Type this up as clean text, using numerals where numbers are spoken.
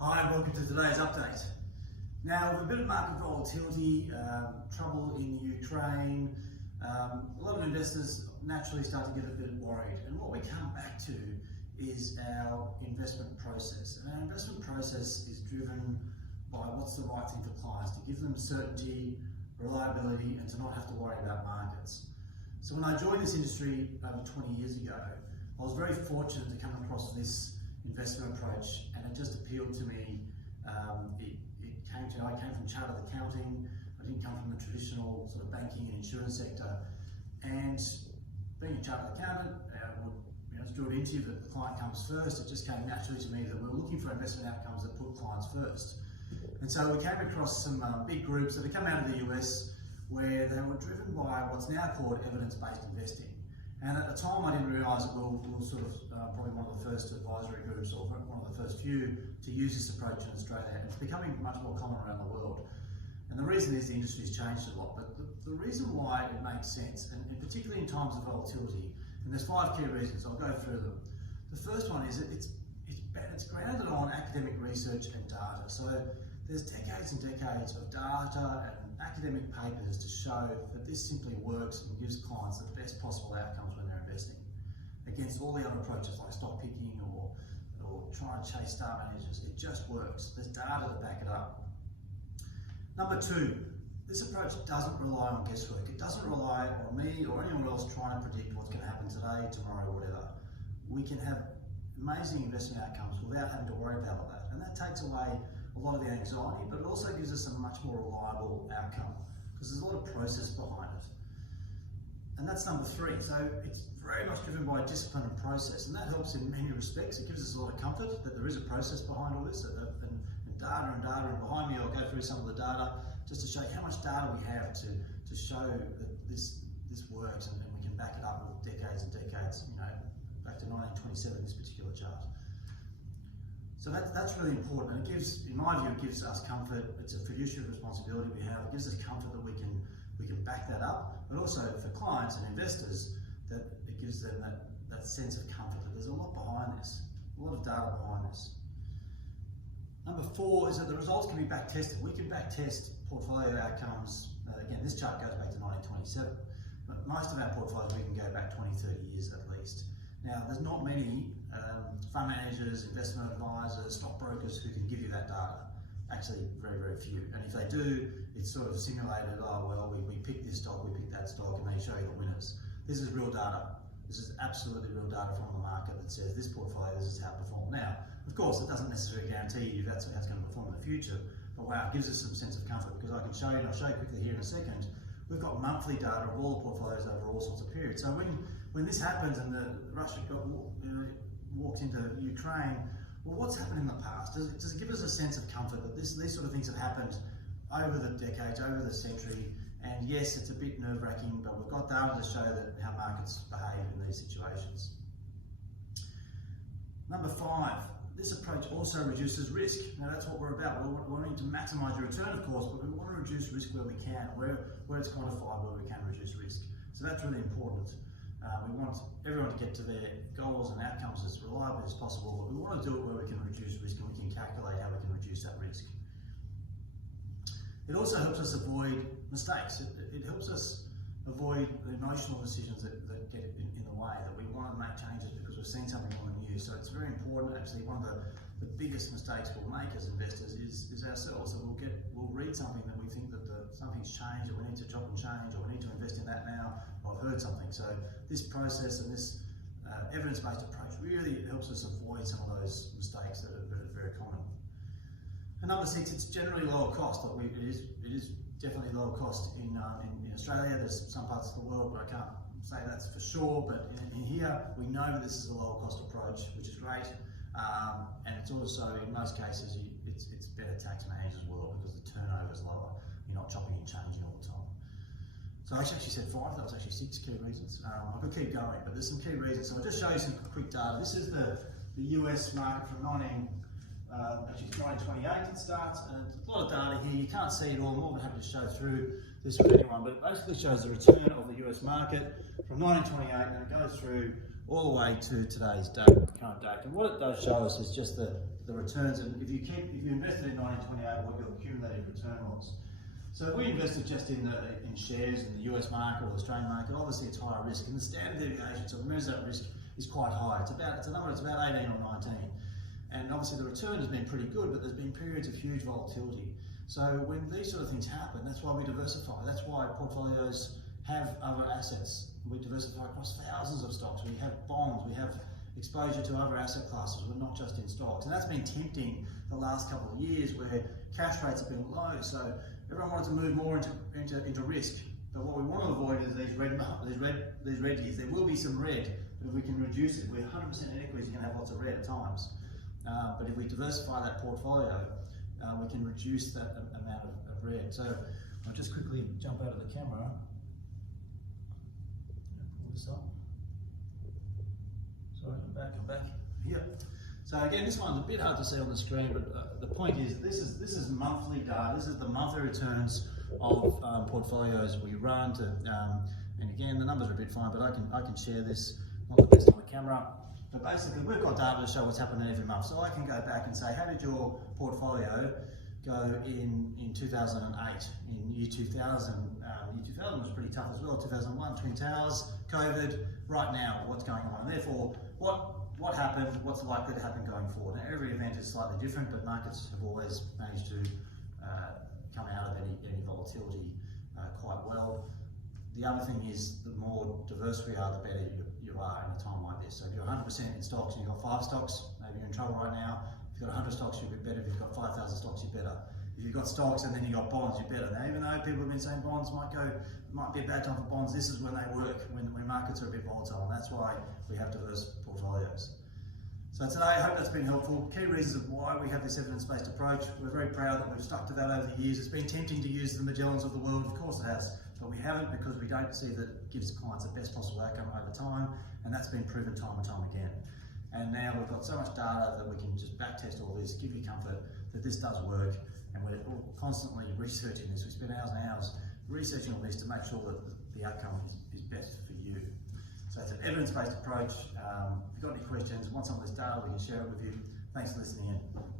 Hi and welcome to today's update. Now, with a bit of market volatility, trouble in Ukraine, a lot of investors naturally start to get a bit worried. And what we come back to is our investment process. And our investment process is driven by what's the right thing for clients, to give them certainty, reliability, and to not have to worry about markets. So when I joined this industry over 20 years ago, I was very fortunate to come across this investment approach, and it just appealed to me. I came from chartered accounting. I didn't come from the traditional sort of banking and insurance sector. And being a chartered accountant, it's drilled into you that the client comes first. It just came naturally to me that we were looking for investment outcomes that put clients first. And so we came across some big groups that had come out of the US where they were driven by what's now called evidence-based investing. And at the time, I didn't realise that we were sort of probably one of the first advisory groups, or one of the first few, to use this approach in Australia. And it's becoming much more common around the world. And the reason is the industry's changed a lot. But the reason why it makes sense, and particularly in times of volatility, and there's 5 key reasons. I'll go through them. The first one is that it's grounded on academic research and data. So there's decades and decades of data and academic papers to show that this simply works and gives clients the best possible outcomes when they're investing, against all the other approaches like stock picking or trying to chase star managers. It just works. There's data to back it up. Number 2, this approach doesn't rely on guesswork. It doesn't rely on me or anyone else trying to predict what's going to happen today, tomorrow, whatever. We can have amazing investment outcomes without having to worry about that, and that takes away a lot of the anxiety, but it also gives us a much more reliable outcome because there's a lot of process behind it. And that's number 3. So it's very much driven by discipline and process, and that helps in many respects. It gives us a lot of comfort that there is a process behind all this, and data. And behind me, I'll go through some of the data just to show you how much data we have to show that this works, and we can back it up with decades and decades, back to 1927, this particular chart. So that's really important, and it gives, in my view, it gives us comfort. It's a fiduciary responsibility we have. It gives us comfort that we can back that up, but also for clients and investors, that it gives them that sense of comfort that there's a lot behind this, a lot of data behind this. Number 4 is that the results can be back tested. We can back test portfolio outcomes. Again, this chart goes back to 1927, but most of our portfolios we can go back 20, 30 years at least. Now, there's not many fund managers, investment advisors, stockbrokers who can give you that data. Actually, very, very few. And if they do, it's sort of simulated, we picked this stock, we picked that stock, and they show you the winners. This is real data. This is absolutely real data from the market that says this portfolio, this is how it performed. Now, of course, it doesn't necessarily guarantee you that's how it's going to perform in the future, but wow, it gives us some sense of comfort, because I can show you, and I'll show you quickly here in a second, we've got monthly data of all the portfolios over all sorts of periods. So when this happens and Russia walked into Ukraine, well, what's happened in the past? Does it give us a sense of comfort that these sort of things have happened over the decades, over the century? And yes, it's a bit nerve-wracking, but we've got data to show that how markets behave in these situations. Number 5, this approach also reduces risk. Now that's what we're about. We're wanting to maximise your return, of course, but we want to reduce risk where we can, where it's quantified, where we can reduce risk. So that's really important. We want everyone to get to their goals and outcomes as reliably as possible, but we want to do it where we can reduce risk and we can calculate how we can reduce that risk. It also helps us avoid mistakes. It helps us avoid the emotional decisions that get in the way, that we want to make changes because we've seen something on the news. So it's very important. Actually, one of the biggest mistakes we'll make as investors is ourselves. So we'll read something that we think that something's changed, or we need to chop and change, or we need to invest in that now, or I've heard something. So this process and this evidence-based approach really helps us avoid some of those mistakes that are very common. And number 6, it's generally lower cost. It is definitely lower cost in Australia. There's some parts of the world where I can't say that's for sure, but in here we know that this is a lower cost approach, which is great. And it's also, in most cases, it's better tax managed as well, because the turnover is lower. You're not chopping and changing all the time. So I actually said 5, that was actually 6 key reasons. I could keep going, but there's some key reasons. So I'll just show you some quick data. This is the US market from 1928 it starts, and a lot of data here. You can't see it all. I'm more than happy to show through this with anyone, but it basically shows the return of the US market from 1928, and it goes through all the way to today's date, current date. And what it does show us is just the returns. And if you invested in 1928, what your cumulative return was. So if we invested just in shares in the US market or the Australian market, obviously it's higher risk. And the standard deviation, so remember that risk is quite high. It's a number that's about 18 or 19. And obviously the return has been pretty good, but there's been periods of huge volatility. So when these sort of things happen, that's why we diversify. That's why portfolios have other assets. We diversify across thousands of stocks. We have bonds, we have exposure to other asset classes. We're not just in stocks. And that's been tempting the last couple of years where cash rates have been low. So everyone wanted to move more into risk. But what we want to avoid is these red years. There will be some red, but if we can reduce it, we're 100% in equities, you're going to have lots of red at times. But if we diversify that portfolio, we can reduce that amount of red. So I'll just quickly jump out of the camera. Pull this up. Sorry, I'm back. Here. So again, this one's a bit hard to see on the screen, but the point is, this is monthly data. This is the monthly returns of portfolios we run. And again, the numbers are a bit fine, but I can share this. Not the best on the camera. But basically, we've got data to show what's happening every month. So I can go back and say, how did your portfolio go in 2008, in year 2000? Year 2000 was pretty tough as well. 2001, Twin Towers, COVID. Right now, what's going on? And therefore, what happened? What's likely to happen going forward? Now, every event is slightly different, but markets have always managed to come out of any volatility quite well. The other thing is, the more diverse we are, the better you are in a time like this. So if you're 100% in stocks and you've got 5 stocks, maybe you're in trouble right now. If you've got 100 stocks, you're a bit better. If you've got 5,000 stocks, you're better. If you've got stocks and then you've got bonds, you're better. Now, even though people have been saying bonds might be a bad time for bonds, this is when they work, when markets are a bit volatile, and that's why we have diverse portfolios. So today, I hope that's been helpful. Key reasons of why we have this evidence-based approach. We're very proud that we've stuck to that over the years. It's been tempting to use the Magellans of the world, of course it has, but we haven't, because we don't see that it gives clients the best possible outcome over time, and that's been proven time and time again. And now we've got so much data that we can just backtest all this, give you comfort that this does work, and we're constantly researching this. We spend hours and hours researching all this to make sure that the outcome is best for you. So it's an evidence-based approach. If you've got any questions, want some of this data, we can share it with you. Thanks for listening in.